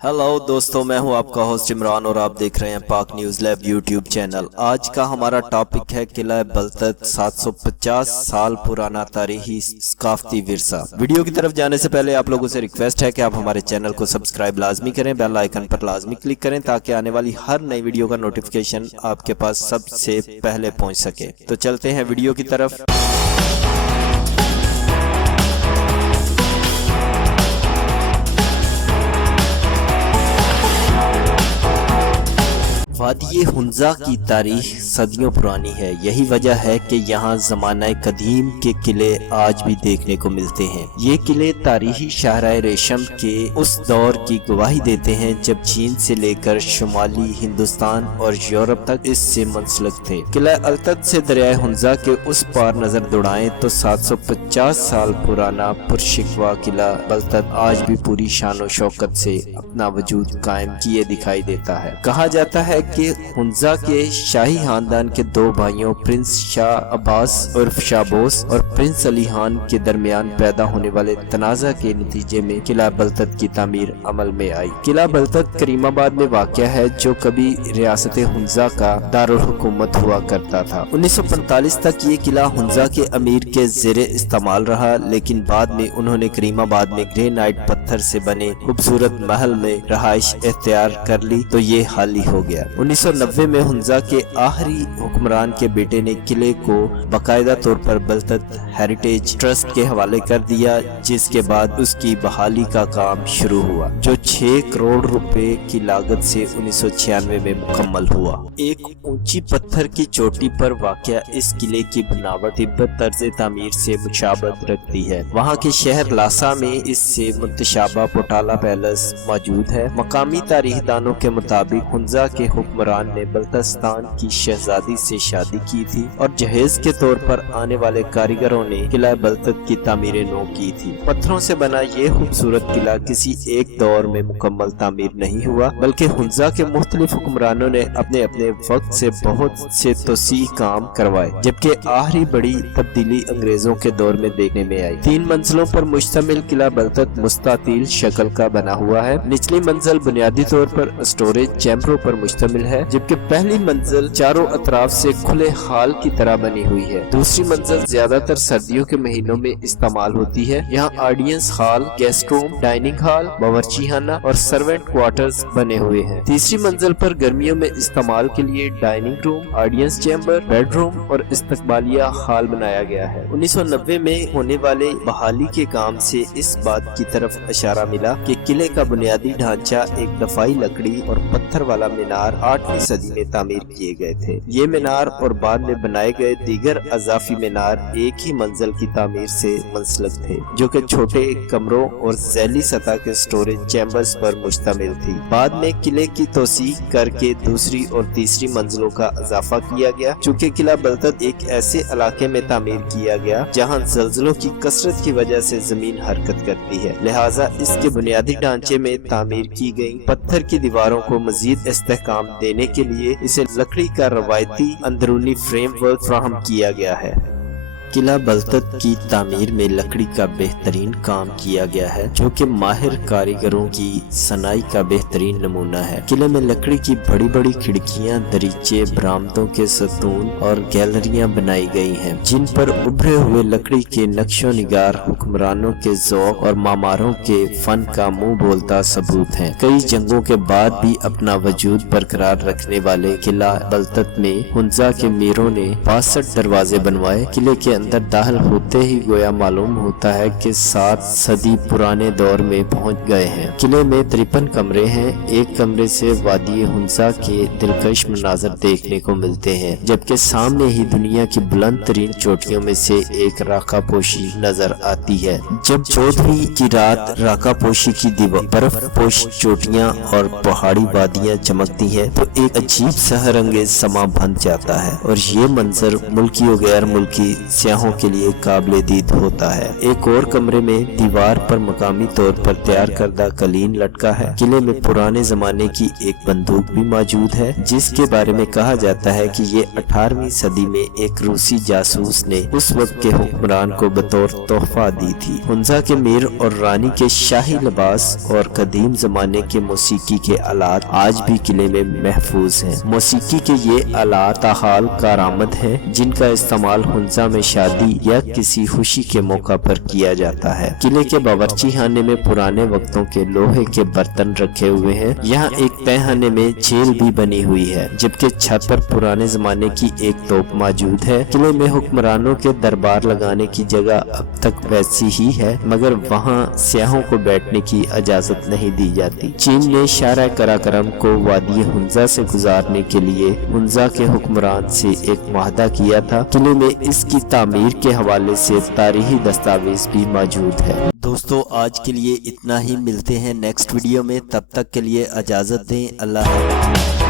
Hello दोस्तों, मैं हूं आपका होस्ट इमरान और आप देख रहे हैं पाक न्यूज़ लैब यूट्यूब चैनल। आज का हमारा टॉपिक है किला बलतत, 750 साल पुराना तारीखी सकाफती विरसा। वीडियो की तरफ जाने से पहले आप लोगों से रिक्वेस्ट है कि आप हमारे चैनल को सब्सक्राइब लाजमी करें, बेल आइकन पर लाजमी क्लिक करें ताकि आने वाली हर नई वीडियो का नोटिफिकेशन आपके पास सबसे पहले पहुँच सके। तो चलते हैं वीडियो की तरफ। वादी हुंजा की तारीख सदियों पुरानी है। यही वजह है कि यहाँ ज़माना कदीम के किले आज भी देखने को मिलते हैं। ये किले तारीखी शाहराह रेशम के उस दौर की गवाही देते हैं जब चीन से लेकर शुमाली हिंदुस्तान और यूरोप तक इससे मुंसलिक थे। किला अलतत से दरियाए हुंजा के उस पार नजर दौड़ाएं तो 750 साल पुराना पुरशिकवा किला बलतत आज भी पूरी शान शौकत से अपना वजूद कायम किए दिखाई देता है। कहा जाता है कि हुंजा के शाही खानदान के दो भाइयों प्रिंस शाह अब्बास उर्फ शाहबोस और प्रिंस अली खान के दरमियान पैदा होने वाले तनाज़ा के नतीजे में किला बलतत की तामीर अमल में आई। किला बलतत करीमाबाद में वाक़या है जो कभी रियासत हुंजा का दारुल हुकूमत हुआ करता था। 1945 तक ये किला हुंजा के अमीर के ज़ेरे इस्तेमाल रहा, लेकिन बाद में उन्होंने करीमाबाद में ग्रेनाइट पत्थर से बने खूबसूरत महल में रहाइश इख्तियार कर ली तो ये हाल ही हो गया। 1990 में हुंजा के आखिरी हुक्मरान के बेटे ने किले को बाकायदा तौर पर बलतत हेरिटेज ट्रस्ट के हवाले कर दिया, जिसके बाद उसकी बहाली का काम शुरू हुआ जो 6 करोड़ रुपए की लागत से 1996 में मुकम्मल हुआ। एक ऊंची पत्थर की चोटी पर वाक़या इस किले की बनावट तिब्बत तर्ज तामीर से मुशाबत रखती है। वहाँ के शहर लासा में इससे मुतशाबा पोटाला पैलेस मौजूद है। मकामी तारीखदानों के मुताबिक हुंजा के हुक्मरान ने बल्तिस्तान की शहजादी से शादी की थी और जहेज के तौर पर आने वाले कारीगरों ने किला बलतत की तामीरें नौ की थी। पत्थरों से बना ये खूबसूरत किला किसी एक दौर में मुकम्मल तामीर नहीं हुआ, बल्कि हुंजा के मुख्तलिफ हुक्मरानों ने अपने अपने वक्त से बहुत से तोसीह काम करवाए, जबकि आखिरी बड़ी तब्दीली अंग्रेजों के दौर में देखने में आई। 3 मंजिलों पर मुश्तमिल किला बलतत मुस्तातिल शक्ल का बना हुआ है। निचली मंजिल बुनियादी तौर पर स्टोरेज चैम्बरों पर मुश्तमिल है, जबकि पहली मंजिल चारों अतराफ से खुले हाल की तरह बनी हुई है। दूसरी मंजिल ज्यादातर सर्दियों के महीनों में इस्तेमाल होती है। यहाँ audience hall, guest room, dining hall, बावर्चीखाना और सर्वेंट क्वार्टर्स बने हुए हैं। तीसरी मंजिल पर गर्मियों में इस्तेमाल के लिए dining room, audience chamber, bedroom और इस्तकबालिया हॉल बनाया गया है। 1990 में होने वाले बहाली के काम से इस बात की तरफ इशारा मिला कि किले का बुनियादी ढांचा एक दफाई लकड़ी और पत्थर वाला मीनार 8वीं सदी में तामीर किए गए थे। ये मीनार और बाद में बनाए गए दीगर अजाफी मीनार एक ही मंजिल की तामीर से मुंसलिक थे, जो कि छोटे कमरों और ज़ैली सतह के स्टोरेज चैम्बर्स पर मुश्तमिल थी। बाद में किले की तोसीह करके दूसरी और तीसरी मंजिलों का इजाफा किया गया। चूँकि किला बलतत एक ऐसे इलाके में तामीर किया गया जहाँ ज़लज़लों की कसरत की वजह से जमीन हरकत करती है, लिहाजा इसके बुनियादी ढांचे में तामीर की गई पत्थर की दीवारों को मजीद इस्तेहकाम देने के लिए इसे लकड़ी का रवायती अंदरूनी फ्रेमवर्क फराहम किया गया है। किला बलतत की तामीर में लकड़ी का बेहतरीन काम किया गया है, जो कि माहिर कारीगरों की सनाई का बेहतरीन नमूना है। किले में लकड़ी की बड़ी बड़ी खिड़कियां, दरीचे, बरामदों के सतून और गैलरियां बनाई गई हैं, जिन पर उभरे हुए लकड़ी के नक्शो निगार हुक्मरानों के ज़ौक़ और मामारों के फन का मुंह बोलता सबूत है। कई जंगों के बाद भी अपना वजूद बरकरार रखने वाले किला बलतत में हुंजा के मीरों ने 62 दरवाजे बनवाए। किले के अंदर दाखिल होते ही गोया मालूम होता है कि 7 सदी पुराने दौर में पहुंच गए हैं। किले में 53 कमरे हैं। एक कमरे से वादी हुंजा के दिलकश मनाजर देखने को मिलते हैं, जबकि सामने ही दुनिया की बुलंद तरीन चोटियों में से एक राका पोशी नजर आती है। जब चौदहवीं की रात राका पोशी की बर्फ पोश चोटियां और पहाड़ी वादियां चमकती हैं तो एक अजीब सहर अंगेज समा बन जाता है और ये मंजर मुल्की और गैर मुल्की سیاحوں کے لیے قابل دید ہوتا ہے۔ ایک اور کمرے میں دیوار پر مقامی طور پر تیار کردہ قالین لٹکا ہے۔ قلعے میں پرانے زمانے کی ایک بندوق بھی موجود ہے جس کے بارے میں کہا جاتا ہے کہ یہ 18ویں صدی میں ایک روسی جاسوس نے اس وقت کے حکمران کو بطور تحفہ دی تھی۔ ہنزا کے میر اور رانی کے شاہی لباس اور قدیم زمانے کے موسیقی کے آلات آج بھی قلعے میں محفوظ ہیں۔ موسیقی کے یہ آلات تاحال کارآمد ہیں جن کا استعمال ہنزا میں شادی یا کسی خوشی کے موقع پر کیا جاتا ہے۔ قلعے کے باورچی خانے میں پرانے وقتوں کے لوہے کے برتن رکھے ہوئے ہیں۔ یہاں ایک تہہ خانے میں جیل بھی بنی ہوئی ہے جبکہ چھت پر پرانے زمانے کی ایک توپ موجود ہے۔ قلعے میں حکمرانوں کے دربار لگانے کی جگہ اب تک ویسی ہی ہے مگر وہاں سیاحوں کو بیٹھنے کی اجازت نہیں دی جاتی۔ چین نے شاہراہ قراقرم کو وادی ہنزا سے گزارنے کے لیے ہنزا کے حکمران سے ایک معاہدہ کیا تھا۔ قلعے میں اس کی تعمیر کے حوالے سے تاریخی دستاویز بھی موجود ہے۔ دوستو آج کے لیے اتنا ہی، ملتے ہیں نیکسٹ ویڈیو میں، تب تک کے لیے اجازت دیں، اللہ حافظ۔